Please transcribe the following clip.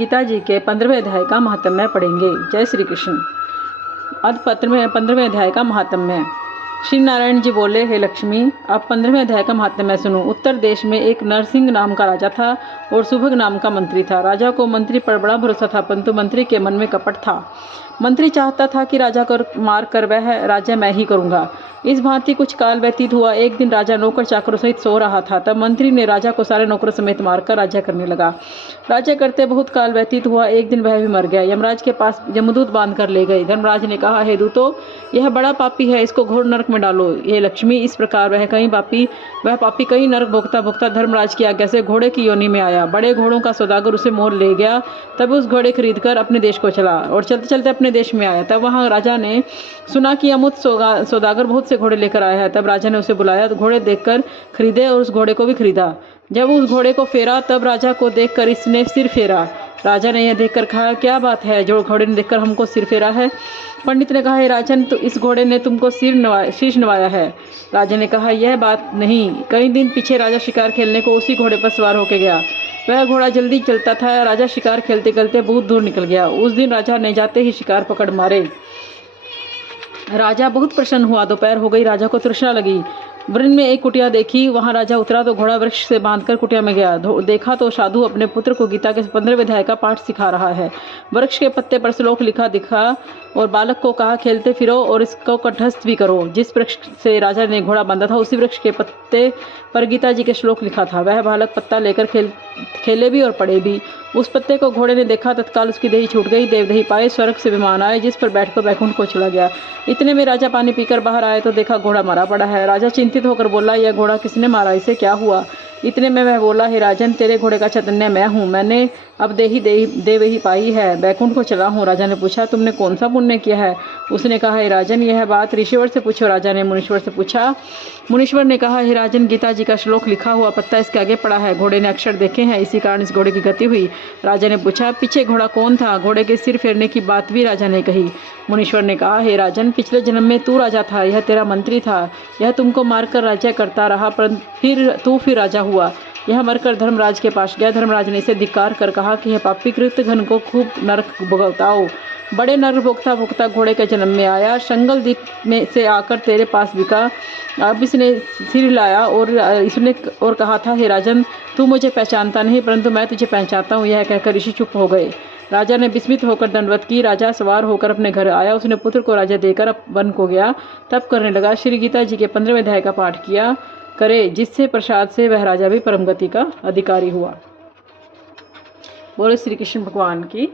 गीता जी के 15वें अध्याय का महात्म्य पढ़ेंगे। जय श्री कृष्ण। अब 15वें अध्याय का महात्म्य। श्री नारायण जी बोले, हे लक्ष्मी, अब 15वें अध्याय का महात्म्य सुनो। उत्तर देश में एक नरसिंह नाम का राजा था और सुभग नाम का मंत्री था। राजा को मंत्री पर बड़ा भरोसा था, परंतु मंत्री के मन में कपट था। मंत्री चाहता था कि राजा को मार कर वह राज्य मैं ही करूंगा। इस भांति कुछ काल व्यतीत हुआ। एक दिन राजा नौकर चाकरों सहित सो रहा था, तब मंत्री ने राजा को सारे नौकरों समेत मारकर राज्य करने लगा। राज्य करते बहुत काल व्यतीत हुआ। एक दिन वह भी मर गया। यमराज के पास यमदूत बांध कर ले गए। धर्मराज ने कहा, हे दूतो, यह बड़ा पापी है, इसको घोर नरक में डालो। ये लक्ष्मी, इस प्रकार वह पापी कई नरक भोगता भोगता धर्मराज की आज्ञा से घोड़े की योनि में आया। बड़े घोड़ों का सौदागर उसे मोल ले गया। तब उस घोड़े खरीद कर अपने देश को चला और चलते चलते अपने देश में आया। तब वहाँ राजा ने सुना कि अमुत सौदागर बहुत से घोड़े लेकर आया है। तब राजा ने उसे बुलाया, घोड़े देखकर खरीदे और उस घोड़े को भी खरीदा। जब उस घोड़े को फेरा, तब राजा को देखकर इसने सिर फेरा। राजा ने यह देखकर कहा, क्या बात है, जो घोड़े ने देखकर हमको सिर फेरा है? पंडित ने कहा, हे राजन, तो इस घोड़े ने तुमको शीश नवाया है। राजा ने कहा, यह बात नहीं। कई दिन पीछे राजा शिकार खेलने को उसी घोड़े पर सवार होकर गया। वह घोड़ा जल्दी चलता था। राजा शिकार खेलते खेलते बहुत दूर निकल गया। उस दिन राजा ने जाते ही शिकार पकड़ मारे। राजा बहुत प्रसन्न हुआ। दोपहर हो गई। राजा को तृष्णा लगी। वन में एक कुटिया देखी। वहां राजा उतरा तो घोड़ा वृक्ष से बांधकर कुटिया में गया। देखा तो साधु अपने पुत्र को गीता के 15वें अध्याय का पाठ सिखा रहा है। वृक्ष के पत्ते पर श्लोक लिखा दिखा और बालक को कहा, खेलते फिरो और इसको कंठस्थ भी करो। जिस वृक्ष से राजा ने घोड़ा बांधा था, उसी वृक्ष के पत्ते पर गीता जी के श्लोक लिखा था। वह बालक पत्ता लेकर खेले भी और पढ़े भी। उस पत्ते को घोड़े ने देखा, तत्काल उसकी देही छूट गई। देवदही पाए, स्वर्ग से विमान आए, जिस पर बैठकर वैकुंठ को चला गया। इतने में राजा पानी पीकर बाहर आए तो देखा घोड़ा मरा पड़ा है। राजा चिंतित होकर बोला, यह घोड़ा किसने मारा, इसे क्या हुआ? इतने में वह बोला, हे राजन, तेरे घोड़े का चैतन्य मैं हूँ। मैंने अब देवही पाई है, वैकुंठ को चला हूँ। राजा ने पूछा, तुमने कौन सा पुण्य किया है? उसने कहा, हे राजन, यह बात ऋषिवर से पूछो। राजा ने मुनीश्वर से पूछा। मुनीश्वर ने कहा, हे राजन, गीता जी का श्लोक लिखा हुआ पत्ता इसके आगे पड़ा है। घोड़े ने अक्षर देखे हैं, इसी कारण इस घोड़े की गति हुई। राजा ने पूछा, पीछे घोड़ा कौन था? घोड़े के सिर फेरने की बात भी राजा ने कही। मुनीश्वर ने कहा, हे राजन, पिछले जन्म में तू राजा था, यह तेरा मंत्री था। यह तुमको मारकर राज्य करता रहा, पर फिर राजा हुआ। यह मरकर धर्मराज के पास गया। धर्मराज ने इसे धिक्कार कर कहा कि यह पापीकृत घन को खूब नरक भोगताओ। बड़े नरक भोगता भोगता घोड़े के जन्म में आया। शंगल द्वीप में से आकर तेरे पास बिका। अब इसने सिर लाया और इसने और कहा था, हे राजन, तू मुझे पहचानता नहीं, परंतु मैं तुझे पहचानता हूँ। यह कहकर ऋषि चुप हो गए। राजा ने विस्मित होकर दंडवत की। राजा सवार होकर अपने घर आया। उसने पुत्र को राज्य देकर अब वन को गया। तब करने लगा, श्री गीता जी के 15वें अध्याय का पाठ किया करे, जिससे प्रसाद से वह राजा भी परम गति का अधिकारी हुआ। बोलो श्री कृष्ण भगवान की।